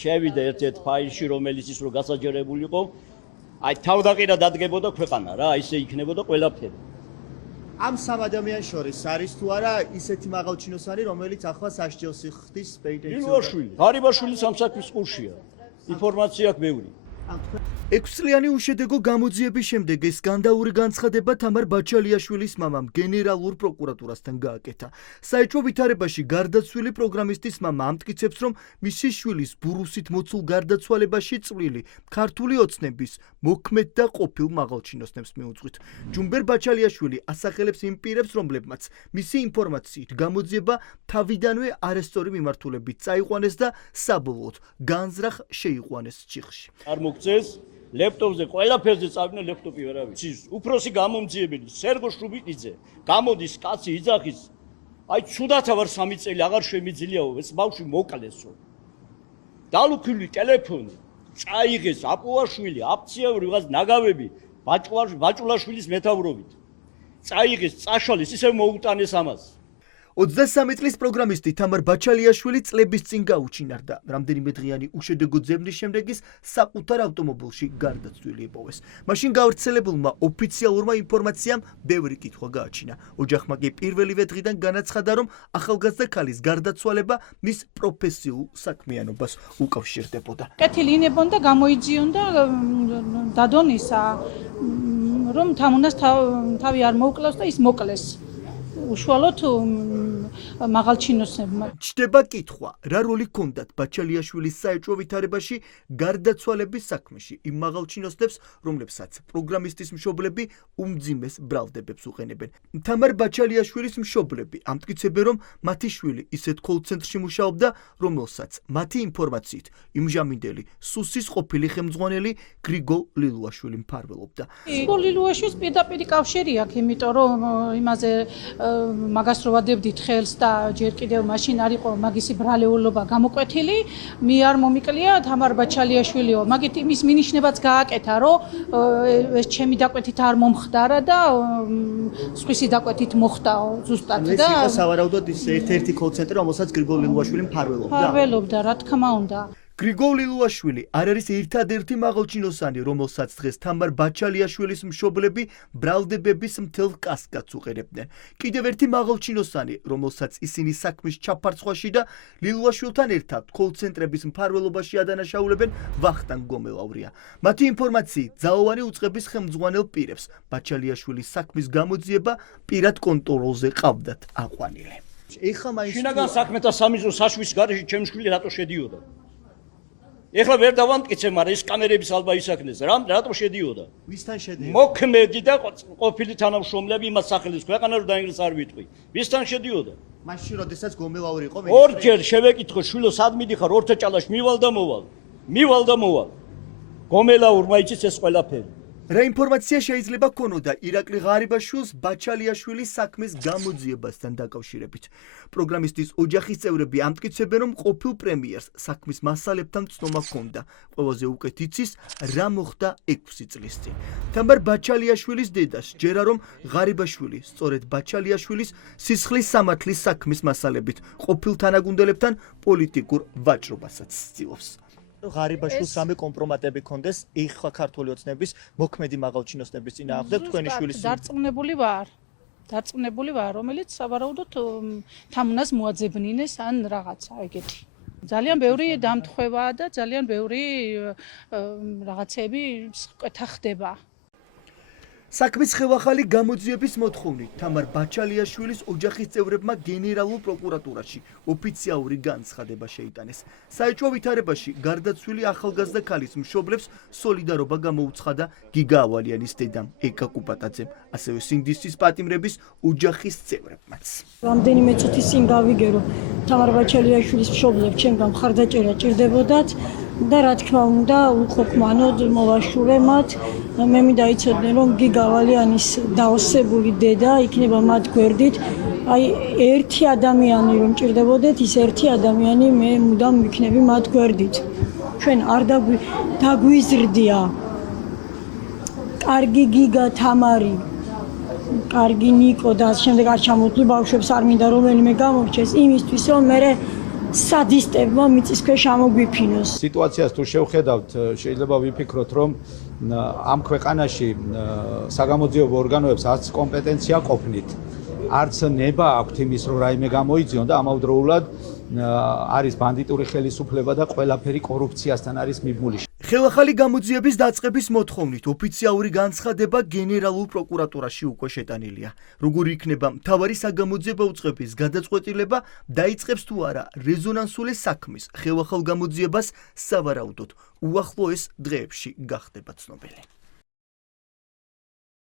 შევიდა ერთ-ერთ ფაილში, რომელიც ის რო გასაჯერებული იყო, აი თავდაყირა დადგებოდა ქვეყანა რა, ისე იქნებოდა ყველაფერი. ამ სამ ადამიანს შორის არის თუ არა ისეთი მაღალჩინოსანი, რომელიც ახლა სასჯელს იხდის პეტენციურად? ღარიბაშვილი სამსახურის ყურშია. ინფორმაცია აქვს ბევრი. 6 წლიანი უშედეგო გამოძიების შემდეგ ეს სკანდალური განცხადება თამარ ბაჩალიაშვილის მამამ გენერალურ პროკურატურასთან გააკეთა. საეჭვო ვითარებაში გარდაცვლილი პროგრამისტის მამა ამტკიცებს, რომ მისი შვილის ბურუსით მოცულ გარდაცვალებაში წვლილი ქართული ოცნების მოქმედ და ყოფილ მაღალჩინოსნებს მიუძღვით. ჯუმბერ ბაჩალიაშვილი ასახელებს იმ პირებს, რომლებმაც მისი ინფორმაციით გამოძიება თავიდანვე არასწორი მიმართულებით წაიყვანეს და საბოლოოდ განზრახ შეიყვანეს ჩიხში. არ მოგწეს ლეპტოპზე ყველაფერზე წავიდნენ ლეპტოპი ვერ ავიცი. უფროსი გამომძიებელი სერგო შრუბიკიძე გამოდის კაცი იძახის. აი ცუდათა ვარ 3 წელი აღარ შემიძლიაო ეს ბავშვი მოკლესო. დალუქილი ტელეფონი წაიღეს აპოაშვილი აფციაური ვიღაც ნაგავები ბაჭულაშვილის მეთაურობით. წაიღეს წაშალეს ისევ მოუტანეს ამას. 23 წლის პროგრამისტი თამარ ბაჩალიაშვილი წლების წინ გაუჩინარდა. რამდენიმე დღიანი უშედეგო ძებნის შემდეგ ის საკუთარ ავტომობილში გარდაცვლილი იპოვეს. მაშინ გავრცელებულმა ოფიციალურმა ინფორმაციამ ბევრი კითხვა გააჩინა. ოჯახმა კი პირველივე დღიდან განაცხადა, რომ ახალგაზრდა ქალის გარდაცვალება მის პროფესიულ საქმიანობას უკავშირდებოდა. კეთილი ინებონდა, გამოიძიონდა დადონისა, რომ თამუნას თავი არ მოუკლავს და ის მოკლეს. უშუალოდ მაღალჩინოსნებმა. ჩდება კითხვა, რა როლი ჰქონდათ ბაჩალიაშვილის საეჭვო ვითარებაში გარდაცვალების საქმეში იმ მაღალჩინოსნებს, რომლებსაც პროგრამისტის მშობლები უმძიმეს ბრალდებებს უყენებენ. თამარ ბაჩალიაშვილის მშობლები ამტკიცებენ, რომ მათი შვილი ისეთ კოლ-ცენტრში მუშაობდა, რომელსაც მათი ინფორმაციით იმჟამინდელი სუსის ყოფილი ხელმძღვანელი გრიგო ლილუაშვილი მფარველობდა. გრიგო ლილუაშვილს პირდაპირ კავშირი აქვს, იმიტომ რომ იმაზე მაგას რო ვადებდით ხელს და ჯერ კიდევ მაშინ არ იყო მაგისი ბრალეულობა გამოკვეთილი, მე არ მომიკლია თამარ ბაჩალიაშვილიო, მაგით იმის მინიშნებაც გააკეთა, რომ ეს ჩემი დაკვეთით არ მომხდარა და სხვისი დაკვეთით მოხდაო ზუსტად და ეს იყო სავარაუდოდ ის ერთ-ერთი კოლ-ცენტრი, რომელსაც გრიგო ლილუაშვილი მფარველობდა. მფარველობდა, რა თქმა უნდა. გრიგო ლილუაშვილი არ არის ერთადერთი მაღალჩინოსანი, რომელსაც დღეს თამარ ბაჩალიაშვილის მშობლები ბრალდებების მთელ კასკადს უყენებდნენ. კიდევ ერთი მაღალჩინოსანი, რომელსაც ისინი საქმის ჩაფარცხვაში და ლილუაშვილთან ერთად კოლ-ცენტრების მფარველობაში ადანაშაულებენ, ვახტანგ გომელავრია. მათი ინფორმაციით, ძალოვანი უწყების ხელმძღვანელ პირებს ბაჩალიაშვილის საქმის გამოძიება პირად კონტროლზე ყავდათ აყვანილი. ეხლა მაინც შინაგან საქმეთა სამიზნო საშუის გარეშე ჩემი შვილი რატო შედიოდა? ეხლა ვერ დავამტკიცე, მაგრამ ეს კამერების ალბა ისაკნეს. რატო შედიოდა? ვისთან შედიოდა? მოქმედი და ყოფილი თანამშრომლები იმას სახელის ქვეყანა რო დაინგრეს არ ვიტყვი. ვისთან შედიოდა? მაშინ როდესაც გომელაური იყო მე ორჯერ შევეკითხო, შვილო სად მიდიხარ? ორთაჭალაში მივალ და მოვალ. გომელაურმა იცის ეს ყველაფერი. რა ინფორმაცია შეიძლება ქონოდა ირაკლი ღარიბაშვილს ბაჩალიაშვილის საქმის გამოძიებასთან დაკავშირებით? პროგრამისტის ოჯახის წევრები ამტკიცებენ, რომ ყოფილ პრემიერს საქმის მასალებთან ცნობა ჰქონდა. ყველაზე უკეთ იცის, რა მოხდა 6 წლის წინ. თამარ ბაჩალიაშვილის დედას ჯერა, რომ ღარიბაშვილი სწორედ ბაჩალიაშვილის სისხლის სამართლის საქმის მასალებით ყოფილ თანაგუნდელებთან პოლიტიკურ ვაჭრობასაც ცდილობს. ღარიბაშვილს რამე კომპრომატები ქონდეს ეხლა ქართული ოცნების მოქმედი მაღალჩინოსნების წინააღმდეგ თქვენი შვილის დარწმუნებული ვარ, რომელიც სავარაუდოდ თამუნას მოაძებნინეს ან რაღაცა ეგეთი. ძალიან ბევრი დამთხვევაა და ძალიან ბევრი რაღაცები სკვეთა ხდება. საქმის ხელახალი გამოძიების მოთხოვნით თამარ ბაჩალიაშვილის ოჯახის წევრებმა გენერალურ პროკურატურაში ოფიციალური განცხადება შეიტანეს. საეჭვო ვითარებაში გარდაცვლილი ახალგაზრდა ქალის მშობლებს სოლიდარობა გამოუცხადა გიგა ავალიანის დედამ ეკა კუპატაძემ, ასევე სინდისის პატიმრების ოჯახის წევრებმაც. რამდენიმე წუთის წინ გავიგე, რომ თამარ ბაჩალიაშვილის მშობლებს ჩემგან მხარდაჭერა ჭირდებოდათ და რა თქმა უნდა უხოქმანოდ მოვაშურე მათ. მე მინდა იცოდნენ, რომ გიგა ავალიანის დაოსებული დედა იქნება მათ გვერდით. აი ერთი ადამიანი რომ ჭირდებოდეთ, ის ერთი ადამიანი მე მუდამ ვიქნები მათ გვერდით. ჩვენ არ დაგვიზრდია. კარგი გიგა თამარი, კარგი ნიკო და შემდეგ არ ჩამოთვლი ბავშვებს არ მინდა რომელიმე გამორჩეს იმისთვის, რომ მე სადისტებმა მიწის ქვეშ ამოგვიფინოს. სიტუაციას თუ შევხედავთ, შეიძლება ვიფიქროთ, რომ ამ ქვეყანაში საგამოძიებო ორგანოებს არც კომპეტენცია ყოფნით, არც ნება აქვთ იმის, რომ რაიმე გამოიძიონ და ამავდროულად არის ბანდიტური ხელისუფლება და ყველაფერი კორუფციასთან არის მიბმული. ხელახალი გამოძიების დაწყების მოთხოვნით ოფიციალური განცხადება გენერალურ პროკურატურაში უკვე შეტანილია. როგორი იქნება მთავარი საგამოძიებო უწყების გადაწყვეტილება, დაიწყებს თუ არა რეზონანსული საქმის ხელახალ გამოძიებას, სავარაუდოდ უახლოეს დღეებში გახდება ცნობილი.